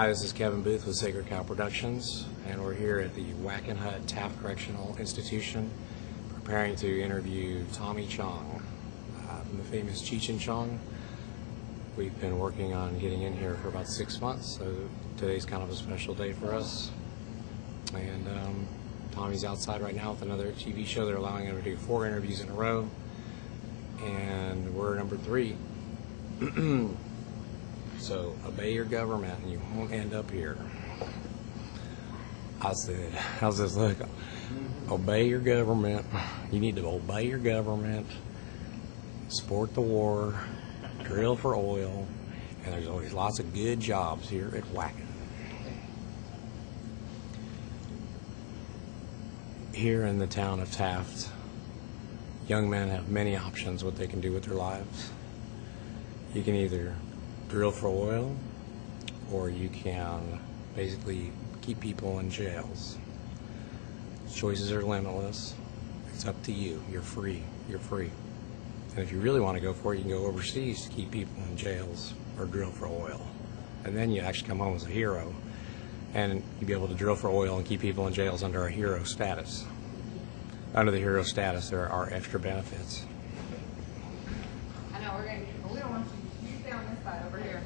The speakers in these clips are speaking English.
Hi, this is Kevin Booth with Sacred Cow Productions, and we're here at the Wackenhut Taft Correctional Institution preparing to interview Tommy Chong, the famous Cheech and Chong. We've been working on getting in here for about 6 months, so today's kind of a special day for us. And Tommy's outside right now with another TV show. They're allowing him to do 4 interviews in a row, and we're number 3. So obey your government and you won't end up here. I said, how's this look? Obey your government. You need to obey your government, support the war, drill for oil, and there's always lots of good jobs here at Wacken. Here in the town of Taft, young men have many options what they can do with their lives. You can either drill for oil, or you can basically keep people in jails. Choices are limitless. It's up to you. You're free. You're free. And if you really want to go for it, you can go overseas to keep people in jails or drill for oil. And then you actually come home as a hero, and you'll be able to drill for oil and keep people in jails under a hero status. Under the hero status, there are extra benefits. I know, we don't want you stay on this side over here.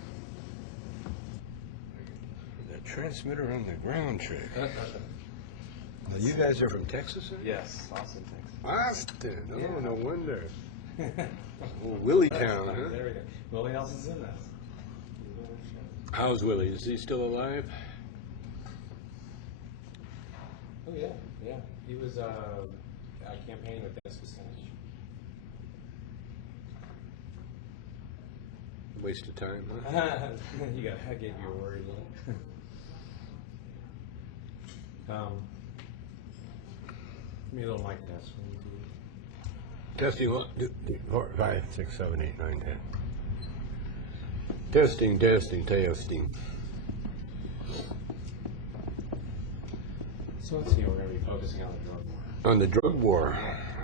The transmitter on the ground trick. Now, you guys are from Texas, sir? Yes, Austin, Texas. Austin. Oh, Yeah. no wonder. Oh, Willie Town, huh? There we go. Willie Nelson's in this. How's Willie? Is he still alive? Oh yeah, yeah. He was campaigning with Dennis Kucinich. Waste of time, huh? I gave you a worried look. Give me a little mic test when you do. Testing 1, 2, 3, 4, 5, 6, 7, 8, 9, 10. Testing, testing, testing. So let's see, we're going to be focusing on the drug war. On the drug war.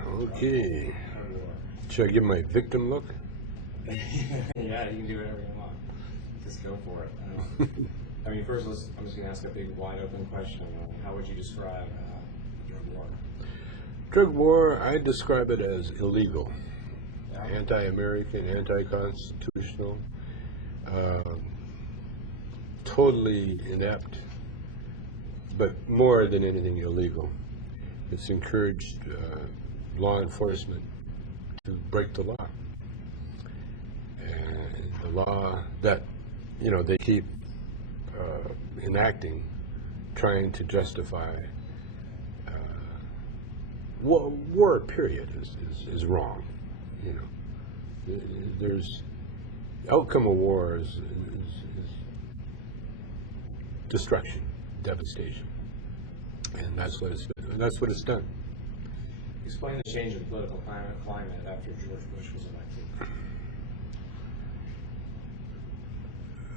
Okay. Drug war. Should I give my victim look? Yeah, you can do whatever you want. Just go for it. I mean, first, I'm just going to ask a big, wide-open question. How would you describe drug war? Drug war, I describe it as illegal. Yeah. Anti-American, anti-constitutional, totally inept, but more than anything illegal. It's encouraged law enforcement to break the law. And the law that, they keep enacting, trying to justify war, period, is wrong. There's outcome of war is destruction, devastation, and that's what it's done. Explain the change in political climate after George Bush was elected.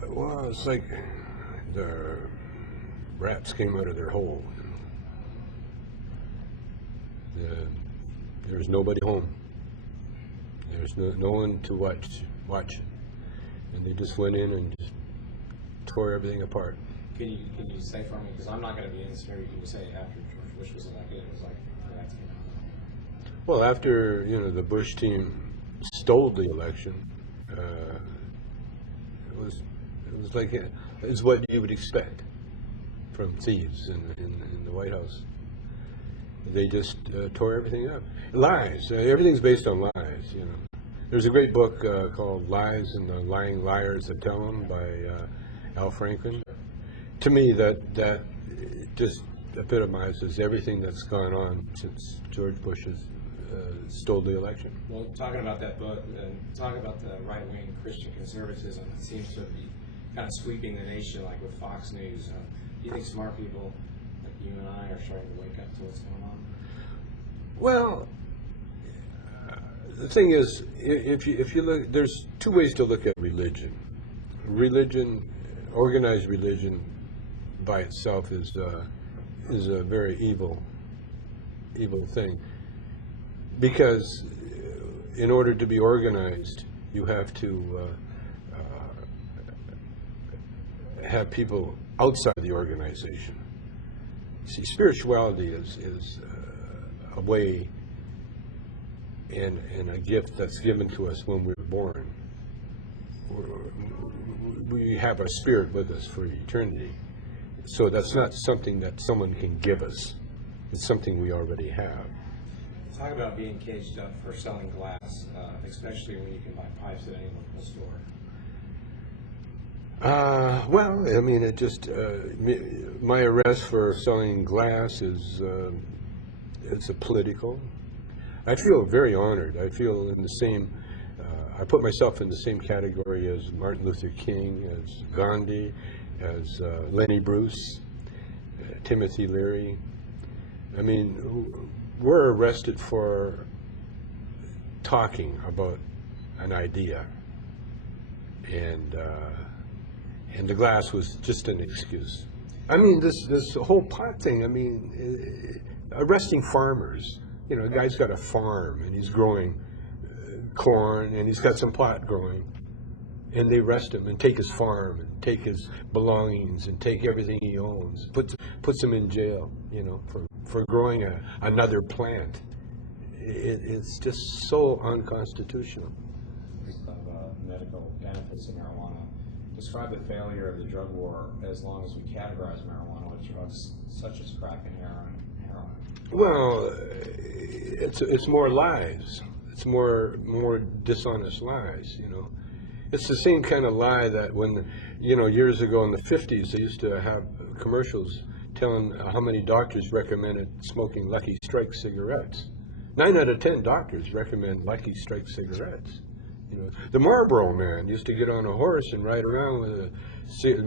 Well, it's like the rats came out of their hole. There's nobody home. There's no one to watch it, and they just went in and just tore everything apart. Can you say for me, because I'm not going to be in this interview, can you say after George Bush was elected, it was like the rats came out? Well, after the Bush team stole the election, it was like it's what you would expect from thieves in the White House. They just tore everything up. Lies. Everything's based on lies. There's a great book called "Lies and the Lying Liars That Tell Them" by Al Franken. To me, that just epitomizes everything that's gone on since George Bush has stole the election. Well, talking about that book, and talking about the right-wing Christian conservatism that seems to be kind of sweeping the nation, like with Fox News. Do you think smart people like you and I are starting to wake up to what's going on? Well, the thing is, if you look, there's 2 ways to look at religion. Organized religion, by itself is a very evil thing, because in order to be organized, you have to have people outside the organization. See, spirituality is a way and a gift that's given to us when we're born. We have our spirit with us for eternity. So that's not something that someone can give us. It's something we already have. Talk about being caged up for selling glass, especially when you can buy pipes at any local store. Well, I mean, it just my arrest for selling glass is it's a political. I feel very honored. I feel in the same. I put myself in the same category as Martin Luther King, as Gandhi, as Lenny Bruce, Timothy Leary. I mean, we're arrested for talking about an idea, and the glass was just an excuse. I mean, this whole pot thing. I mean, arresting farmers. You know, a guy's got a farm and he's growing corn and he's got some pot growing, and they arrest him and take his farm and take his belongings and take everything he owns, puts him in jail, you know, for growing another plant. It's just so unconstitutional. Of medical benefits of marijuana. Describe the failure of the drug war as long as we categorize marijuana with drugs such as crack and heroin. Well, it's more lies. It's more dishonest lies, you know. It's the same kind of lie that when, you know, years ago in the 50s, they used to have commercials telling how many doctors recommended smoking Lucky Strike cigarettes. 9 out of 10 doctors recommend Lucky Strike cigarettes. You know, the Marlboro man used to get on a horse and ride around with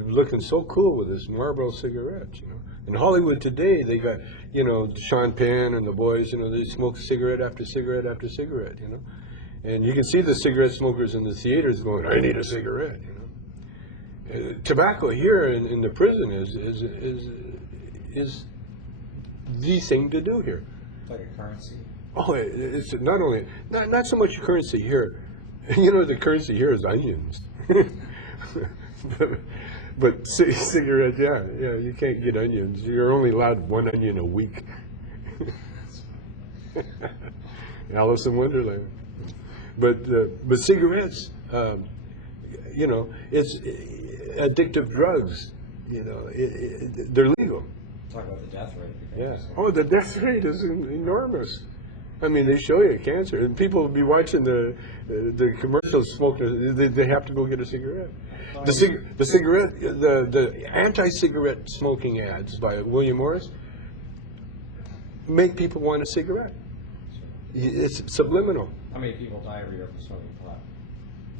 looking so cool with his Marlboro cigarettes, you know. In Hollywood today, they got, you know, Sean Penn and the boys, you know, they smoke cigarette after cigarette after cigarette, you know. And you can see the cigarette smokers in the theaters going, I need a cigarette, you know. Tobacco here in the prison is the thing to do here. It's like a currency. Oh, it's not only, not so much currency here. You know, the currency here is onions. But cigarette, yeah, you can't get onions. You're only allowed 1 onion a week. Alice in Wonderland. But cigarettes, you know, it's addictive drugs. You know, they're legal. Talk about the death rate. Yeah. Oh, the death rate is enormous. I mean, they show you cancer, and people will be watching the commercials smoking. They have to go get a cigarette. The anti-cigarette smoking ads by William Morris make people want a cigarette. It's subliminal. How many people die every year from smoking pot?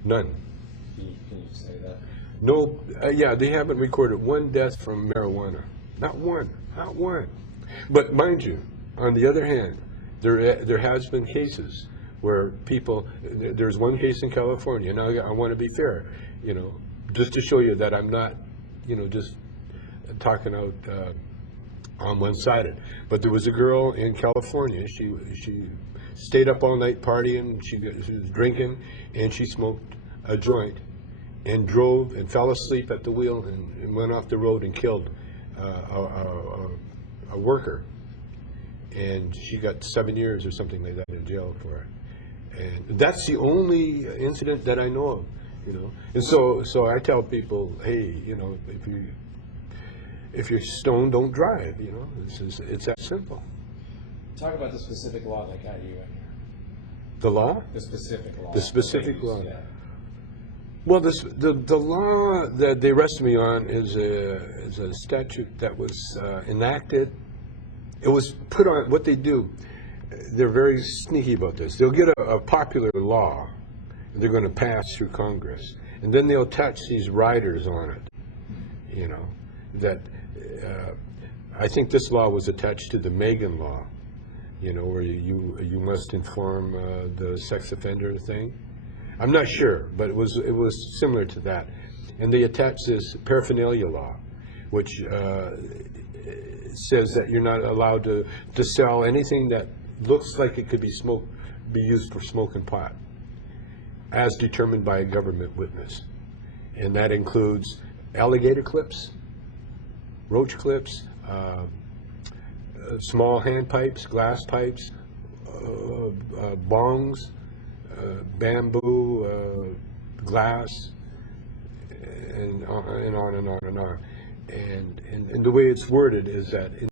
None. Can you say that? No. Yeah, they haven't recorded one death from marijuana. Not one. Not one. But mind you, on the other hand, there has been cases where people. There's one case in California. Now I want to be fair, you know, just to show you that I'm not, you know, just talking out on one-sided. But there was a girl in California. She stayed up all night partying. She was drinking, and she smoked a joint, and drove and fell asleep at the wheel and went off the road and killed a worker. And she got 7 years or something like that in jail for it. And that's the only incident that I know of, you know. And so I tell people, hey, you know, if you're stoned, don't drive, you know. It's that simple. Talk about the specific law that got you in here. The law? The specific law. The specific law. Yeah. Well, the law that they arrested me on is a statute that was enacted. It was put on. What they do, they're very sneaky about this. They'll get a popular law, and they're going to pass through Congress, and then they'll attach these riders on it. You know, that I think this law was attached to the Megan law. You know, where you must inform the sex offender thing. I'm not sure, but it was similar to that. And they attached this paraphernalia law, which says that you're not allowed to sell anything that looks like it could be used for smoking pot, as determined by a government witness. And that includes alligator clips, roach clips, small hand pipes, glass pipes, bongs, bamboo, glass, and on and on and on and on. And the way it's worded is that